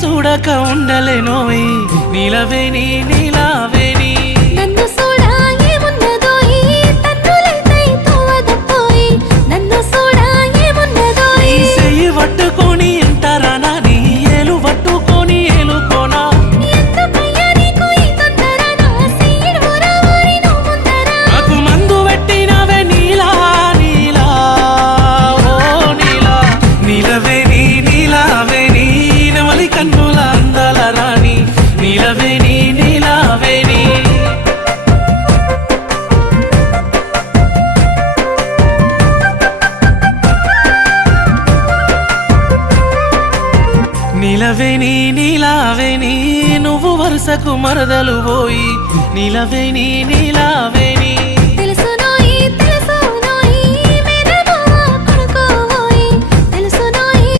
చూడక ఉండలేనోయ్ నీలవేణి నీలావేణి నన్ను చూడా ఏమున్నదోయ్ తన్నులైతే తోవదపోయ్ నన్ను చూడా ఏమున్నదోయ్ నీ చెయ్యి పట్టుకొని ఎంటరానా నీ ఏలు పట్టుకొని ఏలుకోనా ఎందుకయ్యా నీకు ఈ తొందర నా సీడు ఊరవారి నువ్వు ముందర నాకు మందు పెట్టినవే నీలా నీలా ఓ నీలా నీలవేణి నీలావేణి నెమలి కన్నుల అందాల రాణి నీలవేణి నీలావేణి నీలవేణి నీలావేణి నువ్వు వరుసకు మరదలు పోయి నీలవేణి నీలావేణి